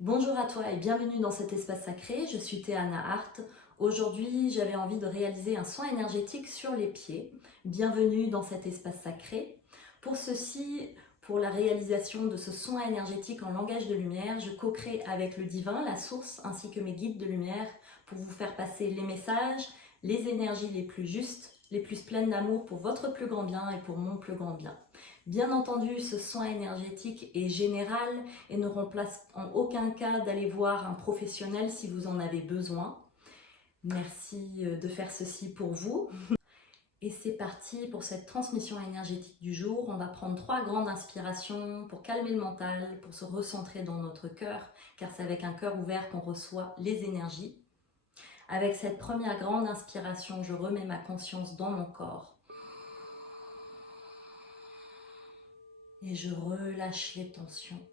Bonjour à toi et bienvenue dans cet espace sacré, je suis Théana Hart. Aujourd'hui, j'avais envie de réaliser un soin énergétique sur les pieds. Bienvenue dans cet espace sacré. Pour ceci, pour la réalisation de ce soin énergétique en langage de lumière, je co-crée avec le divin, la source, ainsi que mes guides de lumière pour vous faire passer les messages, les énergies les plus justes, les plus pleines d'amour pour votre plus grand bien et pour mon plus grand bien. Bien entendu, ce soin énergétique est général et ne remplace en aucun cas d'aller voir un professionnel si vous en avez besoin. Merci de faire ceci pour vous. Et c'est parti pour cette transmission énergétique du jour. On va prendre 3 grandes inspirations pour calmer le mental, pour se recentrer dans notre cœur, car c'est avec un cœur ouvert qu'on reçoit les énergies. Avec cette première grande inspiration, je remets ma conscience dans mon corps. Et je relâche les tensions.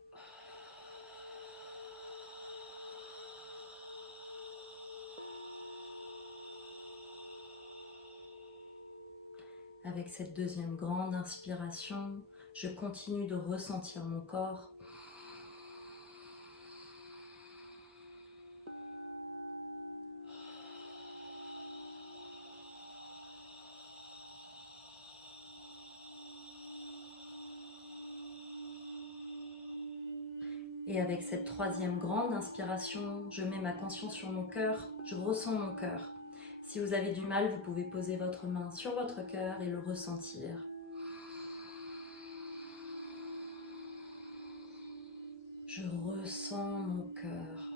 Avec cette deuxième grande inspiration, je continue de ressentir mon corps. Et avec cette troisième grande inspiration, je mets ma conscience sur mon cœur, je ressens mon cœur. Si vous avez du mal, vous pouvez poser votre main sur votre cœur et le ressentir. Je ressens mon cœur.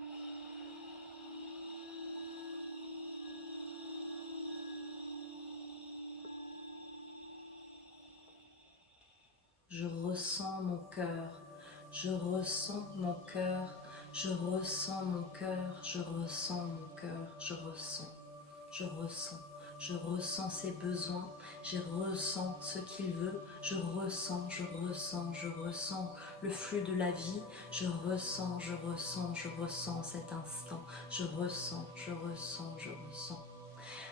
Je ressens mon cœur. Je ressens mon cœur. Je ressens mon cœur. Je ressens mon cœur. Je ressens. Je ressens. Je ressens ses besoins, je ressens ce qu'il veut, je ressens le flux de la vie, je ressens cet instant, je ressens.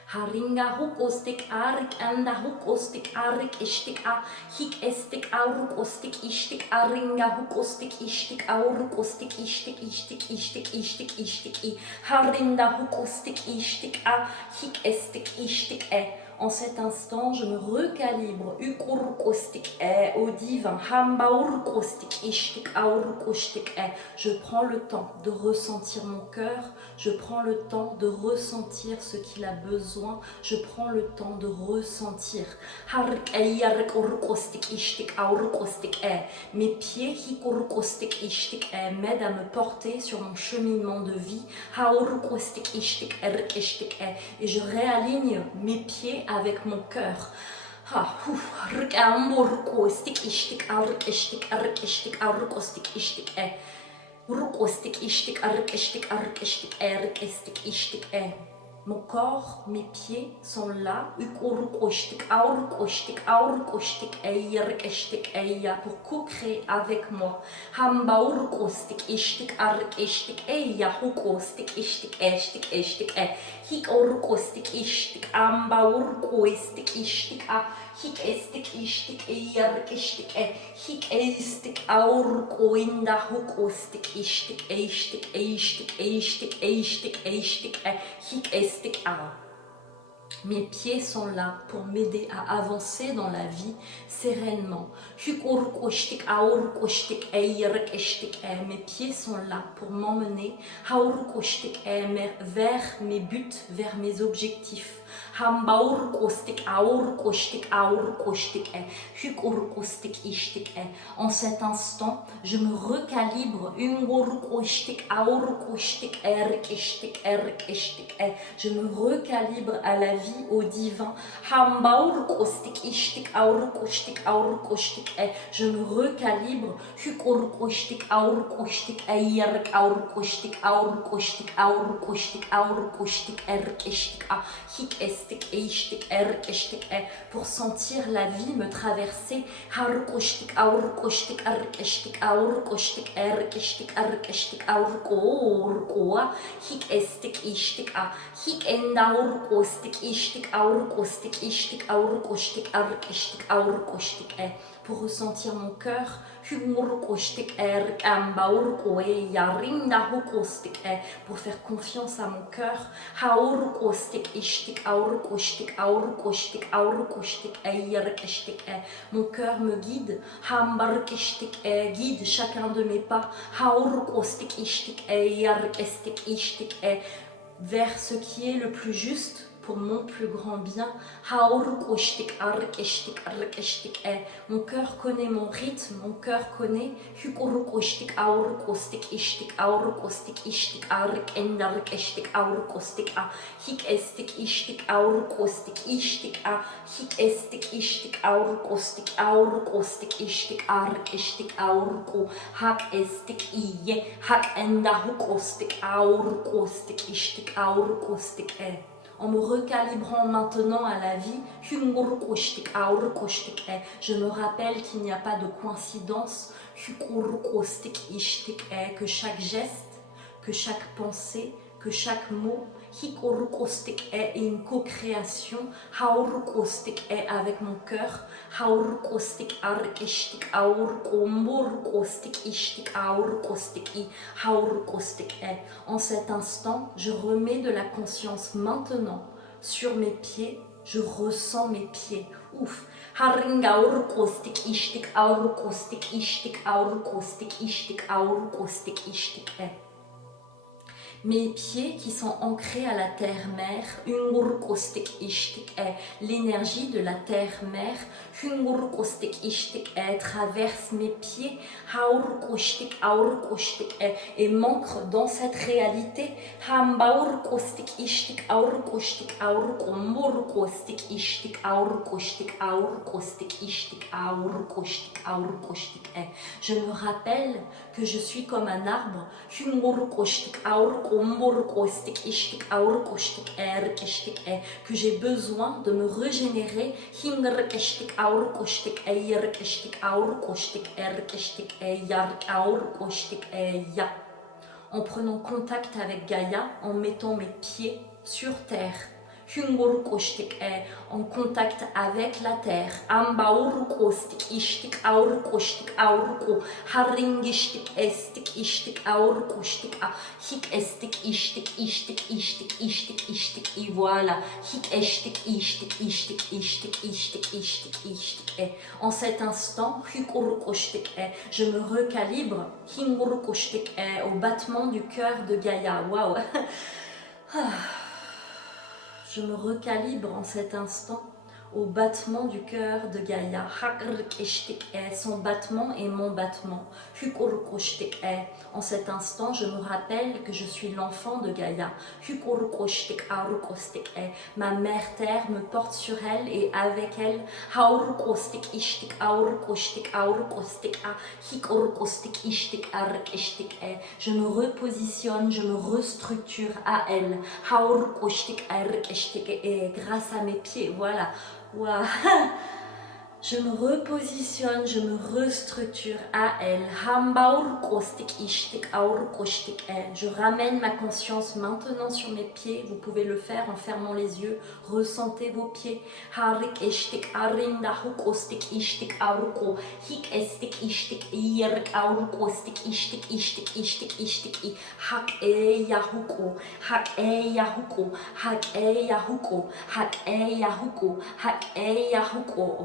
Haringa hook ostik arik anda hook ostik arik ishtik a hik estik auruk ostik ishtik aringa hook ostik ishtik auruk ostik ishtik i harinda hook ostik ishtik a hik estik ishtik e. En cet instant, je me recalibre au divin. Je prends le temps de ressentir mon cœur. Je prends le temps de ressentir ce qu'il a besoin. Je prends le temps de ressentir. Mes pieds m'aident à me porter sur mon cheminement de vie. Et je réaligne mes pieds avec mon cœur. Mon corps, mes pieds sont là pour co-créer avec moi. Hik estik ishtik eyark ishtik hik estik auruk oinda huk ostik ishtik hik estik a. Mes pieds sont là pour m'aider à avancer dans la vie sereinement. Mes pieds sont là pour m'emmener vers mes buts, vers mes objectifs. En cet instant, je me recalibre. Je me recalibre à la vie, au divin. Je me recalibre. Pour sentir la vie me traverser. pour ressentir mon cœur. Pour faire confiance à mon cœur. Mon cœur me guide. Guide chacun de mes pas. Vers ce qui est le plus juste pour mon plus grand bien. Mon cœur connaît mon rythme, mon cœur connaît. En me recalibrant maintenant à la vie, je me rappelle qu'il n'y a pas de coïncidence, que chaque geste, que chaque pensée, que chaque mot est une co-création avec mon cœur. En cet instant, je remets de la conscience maintenant sur mes pieds. Je ressens mes pieds. Ouf. Mes pieds qui sont ancrés à la terre-mère, l'énergie de la terre-mère traverse mes pieds et m'ancre dans cette réalité. Je me rappelle que je suis comme un arbre que j'ai besoin de me régénérer en prenant contact avec Gaïa, en mettant mes pieds sur terre, en contact avec la terre. Voilà. En cet instant, je me recalibre au battement du cœur de Gaïa. Waouh. Je me recalibre en cet instant au battement du cœur de Gaïa. Son battement et mon battement. En cet instant, je me rappelle que je suis l'enfant de Gaïa. Ma mère terre me porte sur elle et avec elle. Je me repositionne, je me restructure à elle. Et grâce à mes pieds, voilà. Wow. Je me repositionne, je me restructure à elle. Je ramène ma conscience maintenant sur mes pieds. Vous pouvez le faire en fermant les yeux. Ressentez vos pieds.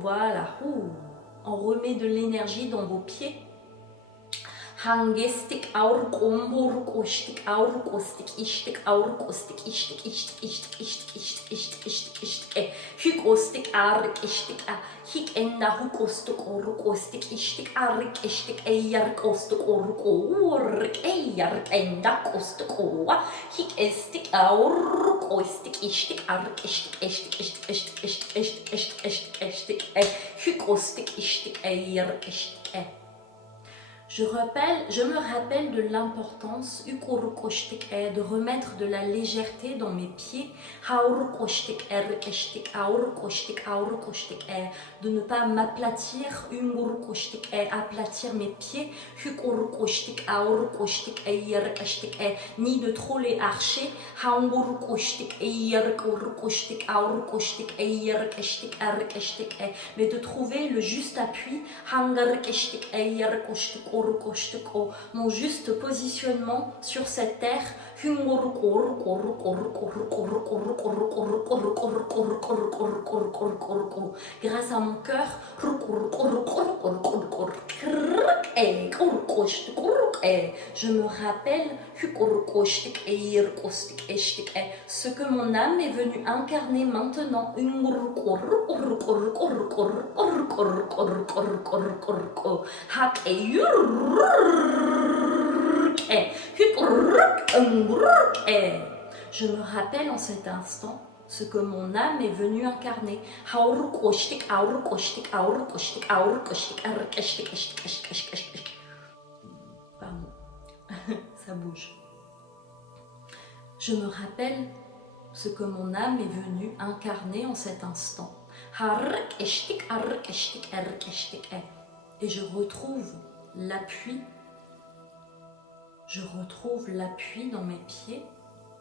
Voilà. On remet de l'énergie dans vos pieds. Je me rappelle de l'importance de remettre de la légèreté dans mes pieds, de ne pas m'aplatir, aplatir mes pieds, ni de trop les archer, mais de trouver le juste appui, mon juste positionnement sur cette terre, grâce à mon cœur, je me rappelle ce que mon âme est venue incarner maintenant. Je me rappelle en cet instant ce que mon âme est venue incarner. Pardon, ça bouge. Je me rappelle ce que mon âme est venue incarner en cet instant. Et je retrouve l'appui. Je retrouve l'appui dans mes pieds,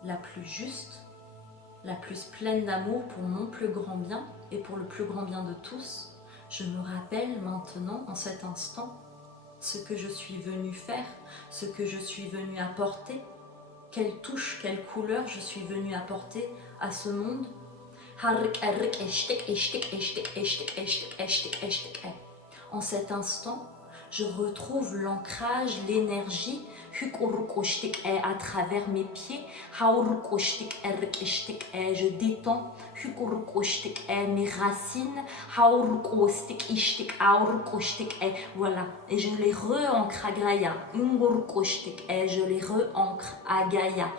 la plus juste, la plus pleine d'amour pour mon plus grand bien et pour le plus grand bien de tous. Je me rappelle maintenant, en cet instant, ce que je suis venue faire, ce que je suis venue apporter, quelle touche, quelle couleur je suis venue apporter à ce monde. En cet instant, je retrouve l'ancrage, l'énergie à travers mes pieds. Je détends mes racines. Voilà, et je les re-ancre à Gaïa. Je les re-ancre à Gaïa.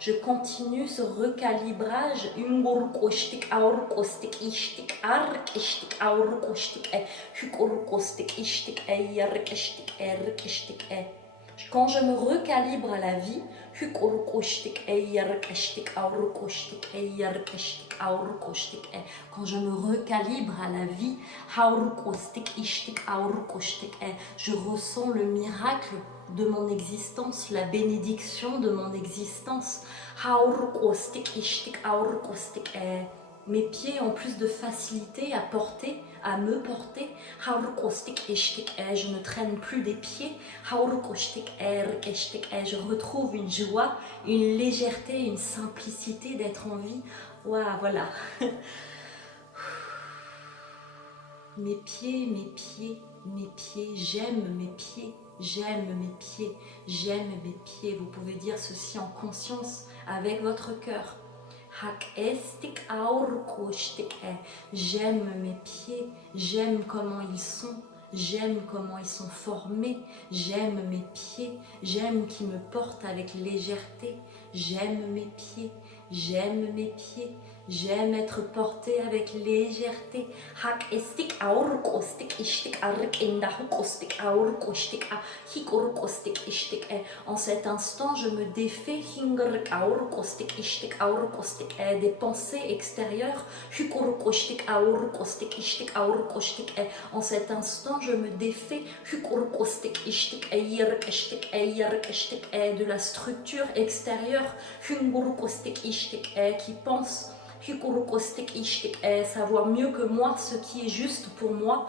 Je continue ce recalibrage. Quand je me recalibre à la vie, quand je me recalibre à la vie, je ressens le miracle de mon existence, la bénédiction de mon existence. Mes pieds ont plus de facilité à porter, à me porter. Je ne traîne plus des pieds. Je retrouve une joie, une légèreté, une simplicité d'être en vie. Waouh, voilà. Mes pieds, mes pieds, mes pieds, j'aime mes pieds. J'aime mes pieds, j'aime mes pieds. Vous pouvez dire ceci en conscience avec votre cœur. J'aime mes pieds, j'aime comment ils sont, j'aime comment ils sont formés, j'aime mes pieds, j'aime qu'ils me portent avec légèreté, j'aime mes pieds, j'aime mes pieds. J'aime être portée avec légèreté. En cet instant, je me défais des pensées extérieures. En cet instant, je me défais de la structure extérieure qui pense savoir mieux que moi ce qui est juste pour moi.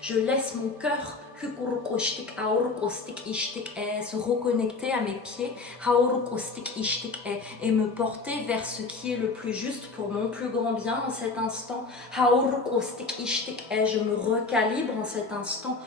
Je laisse mon cœur se reconnecter à mes pieds et me porter vers ce qui est le plus juste pour mon plus grand bien en cet instant. Je me recalibre en cet instant.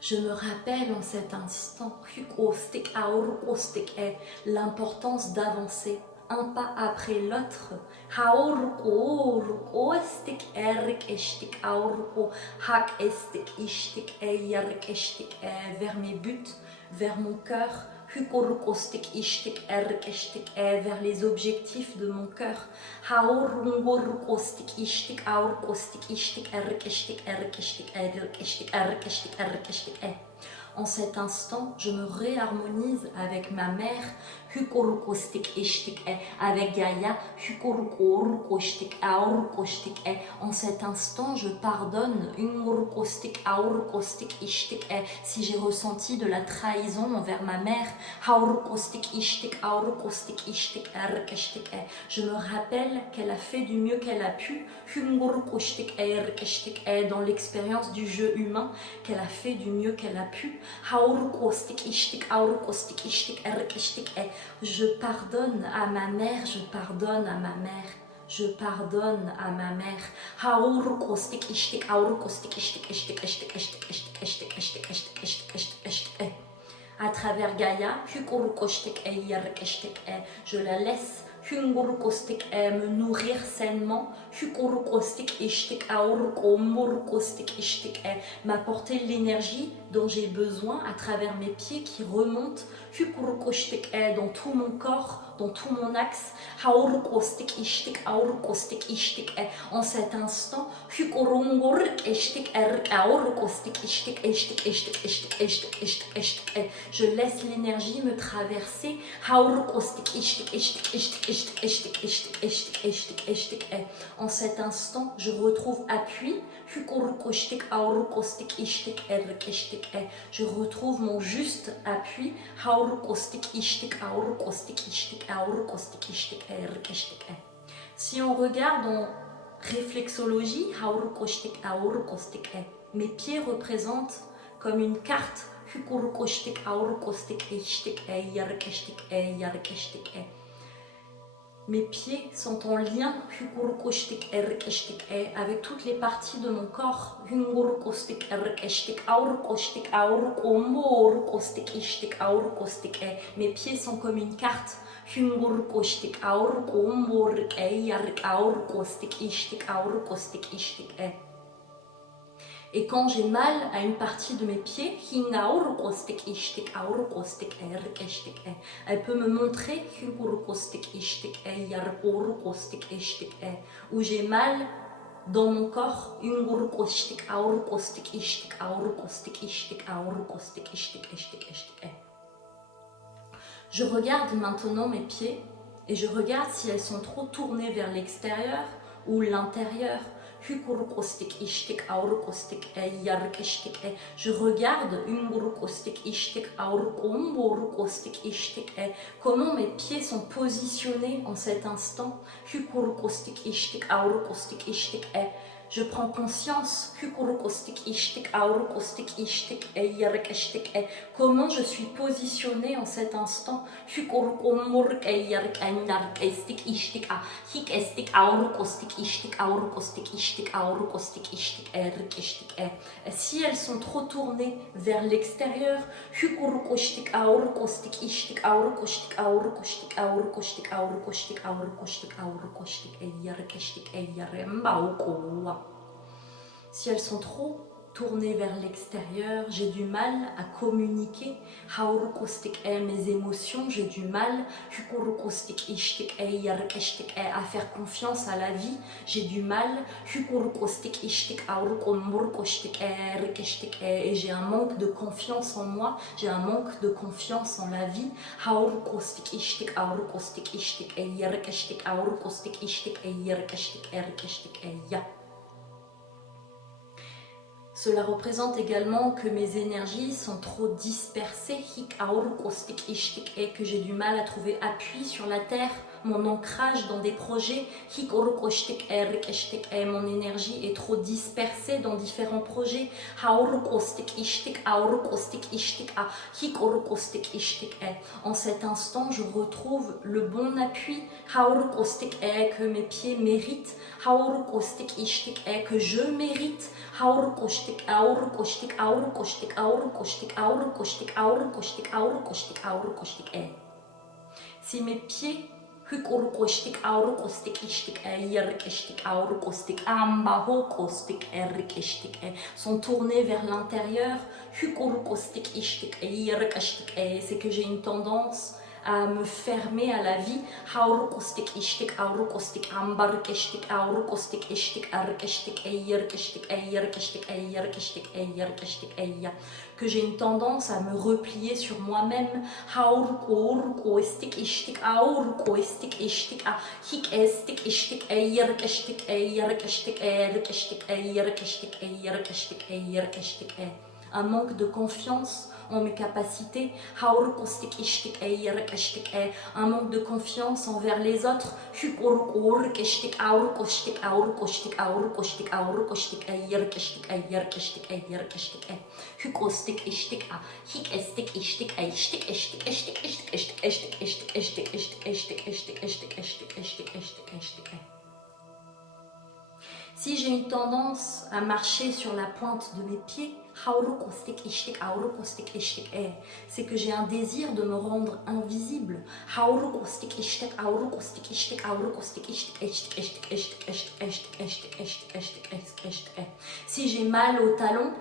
Je me rappelle en cet instant l'importance d'avancer un pas après l'autre vers mes buts, vers mon cœur, vers les objectifs de mon cœur. En cet instant, je me réharmonise avec ma mère, avec Gaïa. En cet instant, je pardonne si j'ai ressenti de la trahison envers ma mère. Je me rappelle qu'elle a fait du mieux qu'elle a pu dans l'expérience du jeu humain, qu'elle a fait du mieux qu'elle a pu. Je pardonne à ma mère, je pardonne à ma mère. Je pardonne à ma mère. À travers Gaïa, je la laisse me nourrir sainement, m'apporter l'énergie dont j'ai besoin à travers mes pieds qui remontent dans tout mon corps, dans tout mon axe. En cet instant, je laisse l'énergie me traverser. En cet instant, je retrouve appui. Je retrouve mon juste appui. Si on regarde en réflexologie, mes pieds représentent comme une carte. Mes pieds sont en lien avec toutes les parties de mon corps. Mes pieds sont comme une carte. Et quand j'ai mal à une partie de mes pieds, elle peut me montrer où j'ai mal dans mon corps. Je regarde maintenant mes pieds et je regarde si elles sont trop tournées vers l'extérieur ou l'intérieur. Je regarde comment mes pieds sont positionnés en cet instant. Je prends conscience comment je suis positionnée en cet instant. Si elles sont trop tournées vers l'extérieur, si elles sont trop tournées vers l'extérieur, j'ai du mal à communiquer mes émotions, j'ai du mal à faire confiance à la vie, j'ai du mal et j'ai un manque de confiance en moi, j'ai un manque de confiance en la vie. Cela représente également que mes énergies sont trop dispersées et que j'ai du mal à trouver appui sur la terre. mon ancrage dans des projets. Mon énergie est trop dispersée dans différents projets. En cet instant, je retrouve le bon appui que mes pieds méritent, que je mérite. Si mes pieds sont tournés vers l'intérieur, c'est que j'ai une tendance à me fermer à la vie, que j'ai une tendance à me replier sur moi-même, un manque de confiance en mes capacités, un manque de confiance envers les autres, si j'ai une tendance à marcher sur la pointe de mes pieds, c'est que j'ai un désir de me rendre invisible. Si j'ai mal au talon,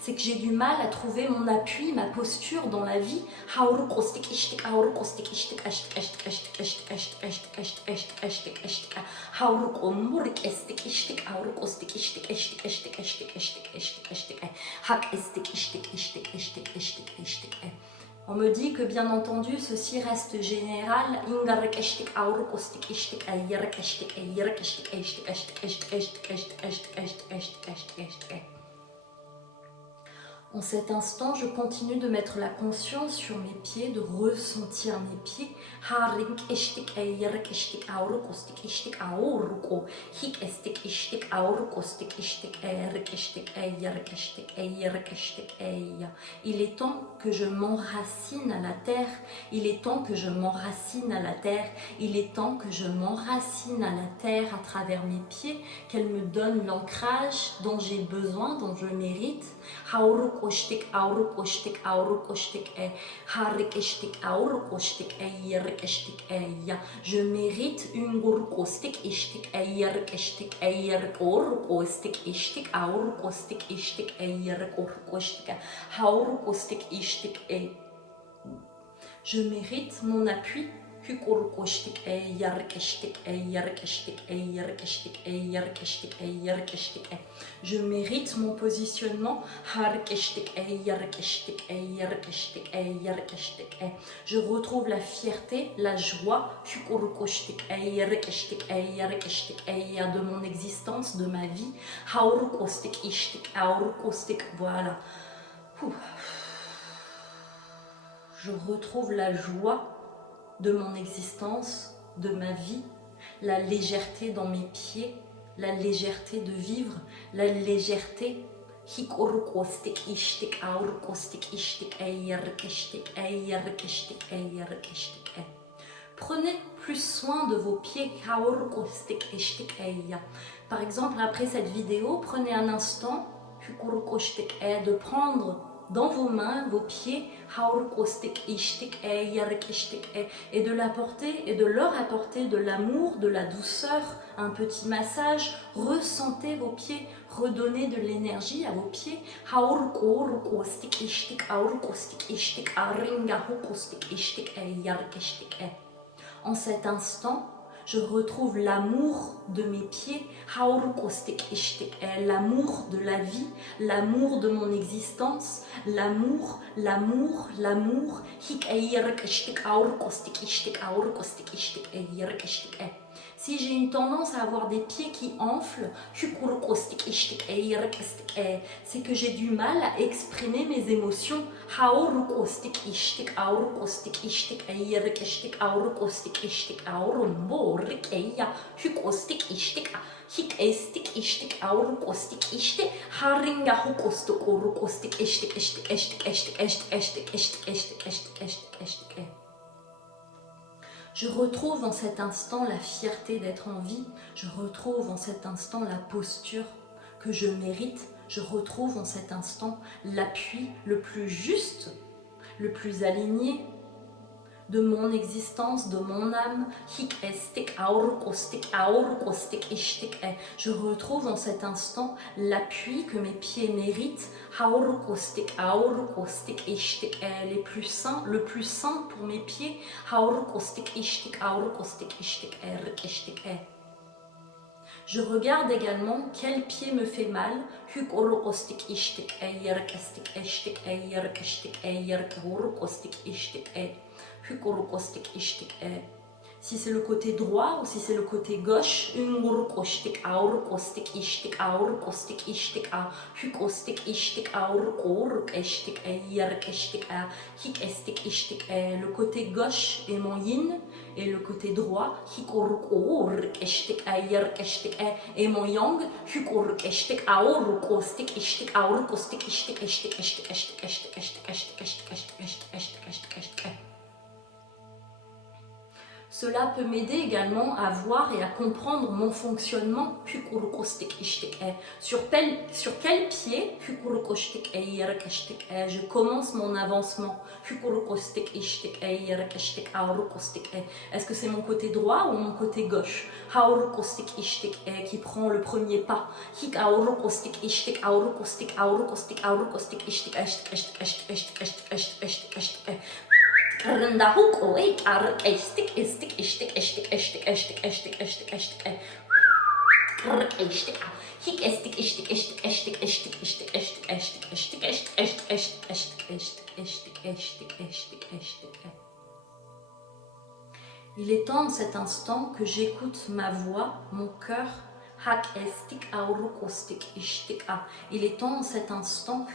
c'est que j'ai du mal à trouver mon appui, ma posture dans la vie. On me dit que bien entendu ceci reste général. En cet instant, je continue de mettre la conscience sur mes pieds, de ressentir mes pieds. Il est temps que je m'enracine à la terre. Il est temps que je m'enracine à la terre. Il est temps que je m'enracine à la terre à travers mes pieds, qu'elle me donne l'ancrage dont j'ai besoin, dont je mérite. Je mérite une je mérite mon appui. Je mérite mon positionnement. Je retrouve la fierté, la joie de mon existence, de ma vie. Voilà. Je retrouve la joie de mon existence, de ma vie, la légèreté dans mes pieds, la légèreté de vivre, la légèreté. Prenez plus soin de vos pieds. Par exemple, après cette vidéo, prenez un instant de prendre dans vos mains, vos pieds, et de l'apporter et de leur apporter de l'amour, de la douceur, un petit massage. Ressentez vos pieds, redonnez de l'énergie à vos pieds. En cet instant, je retrouve l'amour de mes pieds, l'amour de la vie, l'amour de mon existence, l'amour. Si j'ai une tendance à avoir des pieds qui enflent, c'est que j'ai du mal à exprimer mes émotions. Je retrouve en cet instant la fierté d'être en vie, je retrouve en cet instant la posture que je mérite, je retrouve en cet instant l'appui le plus juste, le plus aligné de mon existence, de mon âme. Je retrouve en cet instant l'appui que mes pieds méritent, le plus sain pour mes pieds. Je regarde également quel pied me fait mal. Si c'est le côté droit ou si c'est le côté gauche. Le côté gauche est mon yin et le côté droit est mon yang. Cela peut m'aider également à voir et à comprendre mon fonctionnement. Sur quel pied je commence mon avancement. Est-ce que c'est mon côté droit ou mon côté gauche qui prend le premier pas. Il est temps en cet instant que j'écoute ma voix, mon cœur. Il est temps en cet instant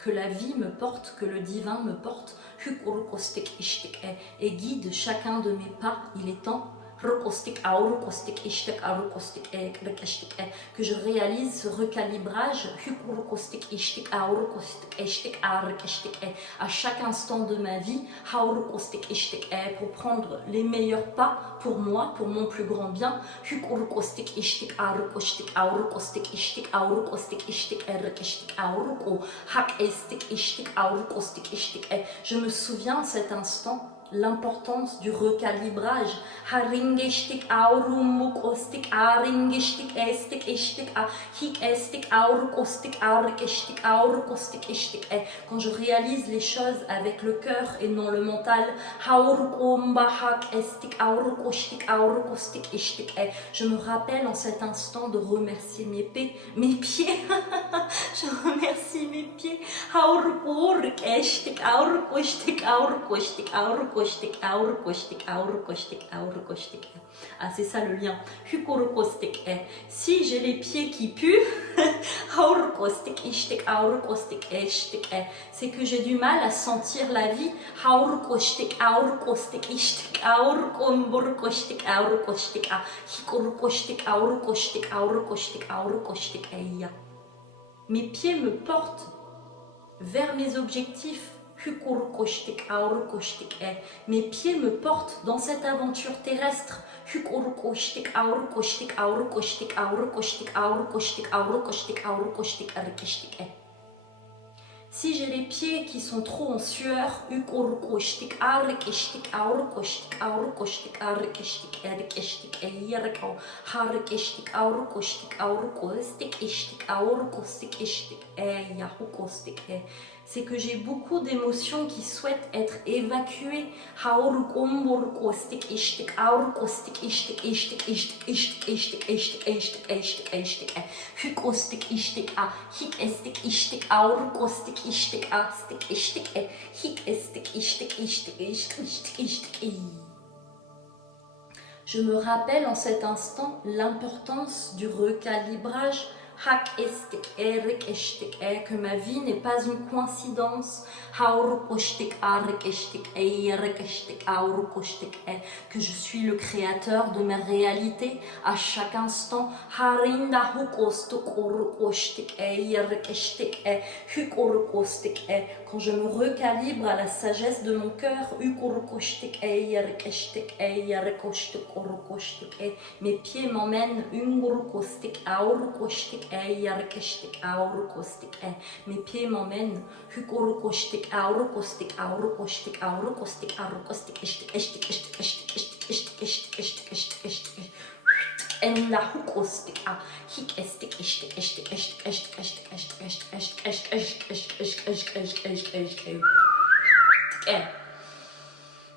que la vie me porte, que le divin me porte et guide chacun de mes pas. Il est temps que je réalise ce recalibrage à chaque instant de ma vie pour prendre les meilleurs pas pour moi, pour mon plus grand bien. Je me souviens cet instant l'importance du recalibrage. Quand je réalise les choses avec le cœur et non le mental, je me rappelle en cet instant de remercier mes pieds. Je remercie mes pieds. Ah, c'est ça le lien. Si j'ai les pieds qui puent, c'est que j'ai du mal à sentir la vie. Mes pieds me portent vers mes objectifs. Mes pieds me portent dans cette aventure terrestre. Si j'ai les pieds qui sont trop en sueur, c'est que j'ai beaucoup d'émotions qui souhaitent être évacuées. Je me rappelle en cet instant l'importance du recalibrage, que ma vie n'est pas une coïncidence, que je suis le créateur de mes réalités à chaque instant. Quand je me recalibre à la sagesse de mon cœur,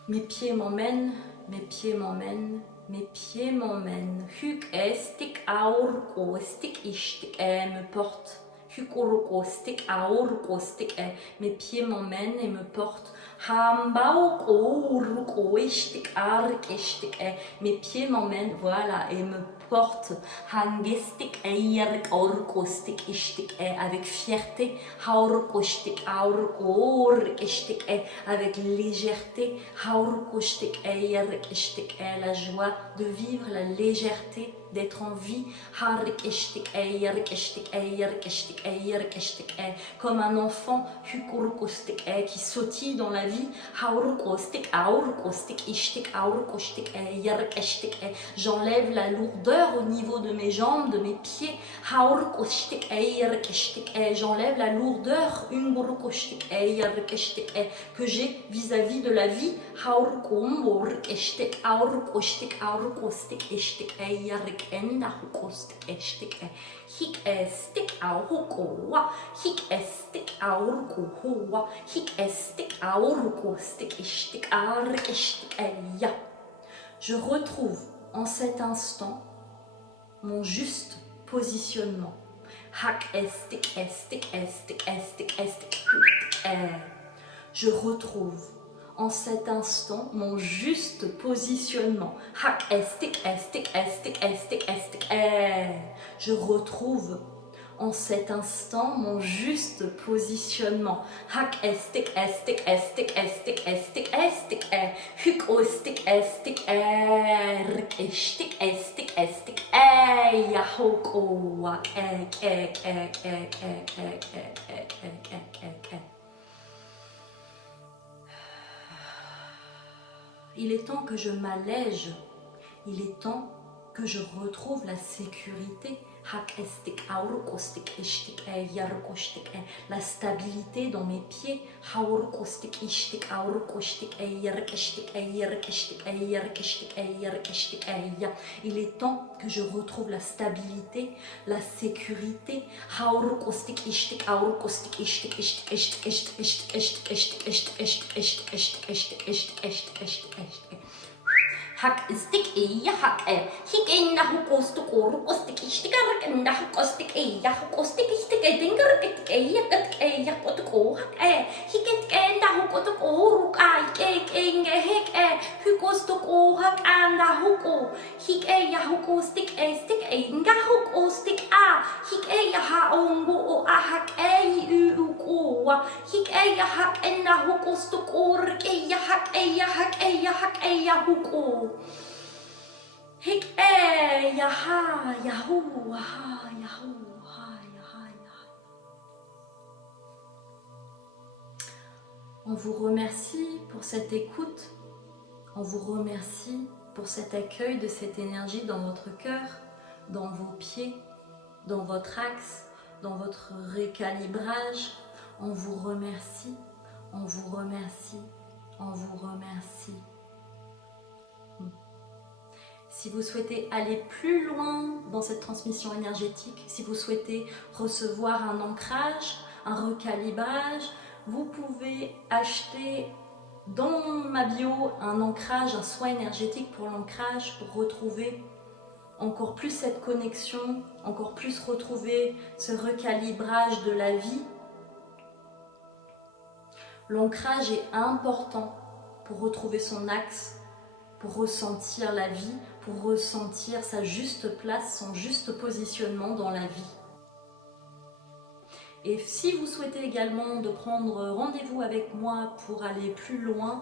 mes pieds m'emmènent, mes pieds m'emmènent, mes pieds m'emmènent, mes pieds m'emmènent, mes pieds m'emmènent. Me porte. Mes pieds m'emmènent et me portent. Mes pieds m'emmènent, voilà, et me portent avec fierté, avec légèreté, la joie de vivre, la légèreté d'être en vie, comme un enfant qui sautille dans la vie. J'enlève la lourdeur au niveau de mes jambes, de mes pieds. J'enlève la lourdeur que j'ai vis-à-vis de la vie. Je retrouve en cet instant mon juste positionnement. Je retrouve en cet instant mon juste positionnement. Je retrouve en cet instant mon juste positionnement. Il est temps que je m'allège, il est temps que je retrouve la sécurité, la stabilité dans mes pieds. Il est temps que je retrouve la stabilité, la sécurité. Hak istik iya hak hik inna hukostuk orukostik ishtikarek inna hukostik iya hukostik ishtik dingarek iya kat iya potuk hak hiket inna hukotuk oruk hik inge hik hukostuk hak anda huko hik iya hukostik istik inga hukostik hik iya ha ongo hak uko hik iya hak inna hukostuk oruk iya hak huko. Hik yaha yahoo ha yahoo ha yaha yaha. On vous remercie pour cette écoute, on vous remercie pour cet accueil de cette énergie dans votre cœur, dans vos pieds, dans votre axe, dans votre récalibrage. On vous remercie, on vous remercie, on vous remercie. Si vous souhaitez aller plus loin dans cette transmission énergétique, si vous souhaitez recevoir un ancrage, un recalibrage, vous pouvez acheter dans ma bio un ancrage, un soin énergétique pour l'ancrage, pour retrouver encore plus cette connexion, encore plus retrouver ce recalibrage de la vie. L'ancrage est important pour retrouver son axe, pour ressentir la vie, pour ressentir sa juste place, son juste positionnement dans la vie. Et si vous souhaitez également de prendre rendez-vous avec moi pour aller plus loin,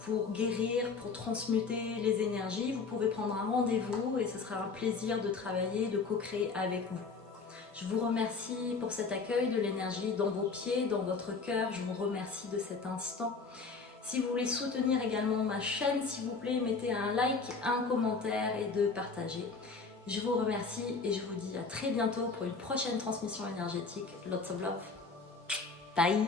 pour guérir, pour transmuter les énergies, vous pouvez prendre un rendez-vous et ce sera un plaisir de travailler, de co-créer avec vous. Je vous remercie pour cet accueil de l'énergie dans vos pieds, dans votre cœur. Je vous remercie de cet instant. Si vous voulez soutenir également ma chaîne, s'il vous plaît, mettez un like, un commentaire et de partager. Je vous remercie et je vous dis à très bientôt pour une prochaine transmission énergétique. Lots of love. Bye.